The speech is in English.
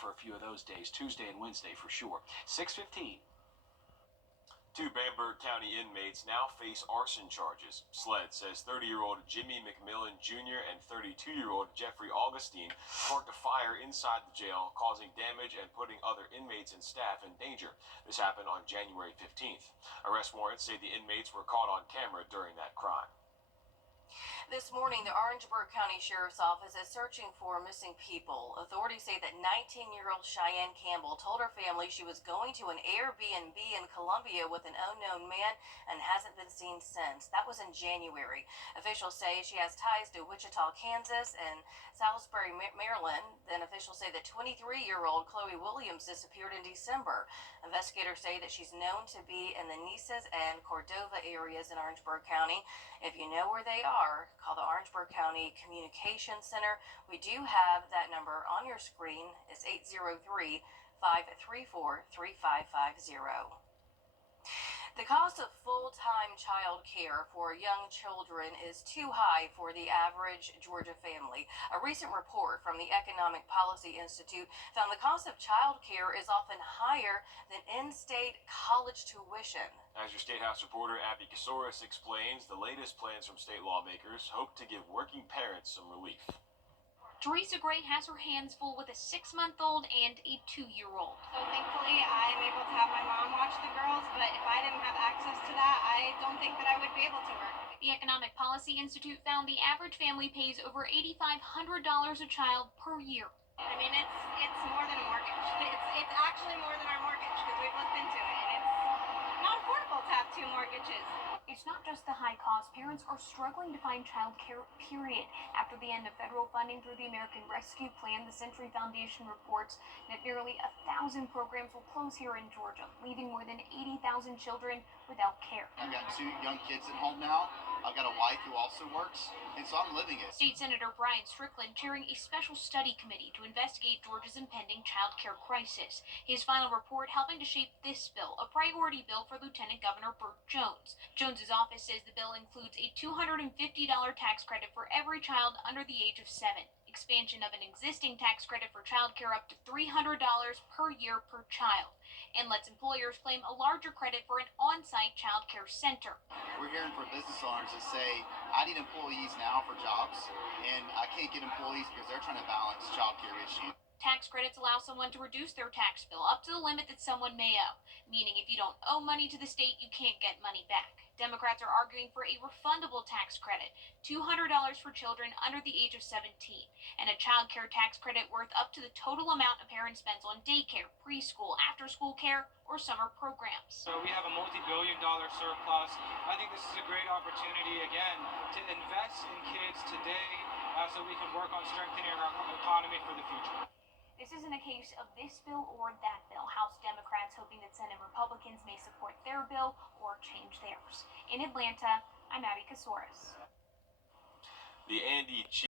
for a few of those days, Tuesday and Wednesday for sure. 6:15. Two Bamberg County inmates now face arson charges. SLED says 30-year-old Jimmy McMillan Jr. and 32-year-old Jeffrey Augustine sparked a fire inside the jail, causing damage and putting other inmates and staff in danger. This happened on January 15th. Arrest warrants say the inmates were caught on camera during that crime. This morning, the Orangeburg County Sheriff's Office is searching for missing people. Authorities say that 19-year-old Cheyenne Campbell told her family she was going to an Airbnb in Columbia with an unknown man and hasn't been seen since. That was in January. Officials say she has ties to Wichita, Kansas and Salisbury, Maryland. Then officials say that 23-year-old Chloe Williams disappeared in December. Investigators say that she's known to be in the Nices and Cordova areas in Orangeburg County. If you know where they are, call the Orangeburg County Communications Center. We do have that number on your screen. It's 803-534-3550. The cost of full-time child care for young children is too high for the average Georgia family. A recent report from the Economic Policy Institute found the cost of child care is often higher than in-state college tuition. As your State House reporter Abby Kasoris explains, the latest plans from state lawmakers hope to give working parents some relief. Teresa Gray has her hands full with a 6-month-old and a 2-year-old. So thankfully I'm able to have my mom watch the girls, but if I didn't have access to that, I don't think that I would be able to work. The Economic Policy Institute found the average family pays over $8,500 a child per year. I mean, it's more than a mortgage. It's actually more than our mortgage because we've looked into it, and it's not affordable to have 2 mortgages. It's not just the high cost. Parents are struggling to find child care, period. After the end of federal funding through the American Rescue Plan, the Century Foundation reports that nearly 1,000 programs will close here in Georgia, leaving more than 80,000 children without care. I've got 2 young kids at home now. I've got a wife who also works, and so I'm living it. State Senator Brian Strickland chairing a special study committee to investigate Georgia's impending child care crisis. His final report helping to shape this bill, a priority bill for Lieutenant Governor Burt Jones. Jones's office says the bill includes a $250 tax credit for every child under the age of 7. Expansion of an existing tax credit for child care up to $300 per year per child, and lets employers claim a larger credit for an on-site child care center. We're hearing from business owners that say, I need employees now for jobs, and I can't get employees because they're trying to balance child care issues. Tax credits allow someone to reduce their tax bill up to the limit that someone may owe, meaning if you don't owe money to the state, you can't get money back. Democrats are arguing for a refundable tax credit, $200 for children under the age of 17, and a child care tax credit worth up to the total amount a parent spends on daycare, preschool, after-school care, or summer programs. So we have a multi-billion-dollar surplus. I think this is a great opportunity, again, to invest in kids today so we can work on strengthening our economy for the future. This isn't a case of this bill or that bill. House Democrats hoping that Senate Republicans may support their bill or change theirs. In Atlanta, I'm Abby Kasoris. The Andy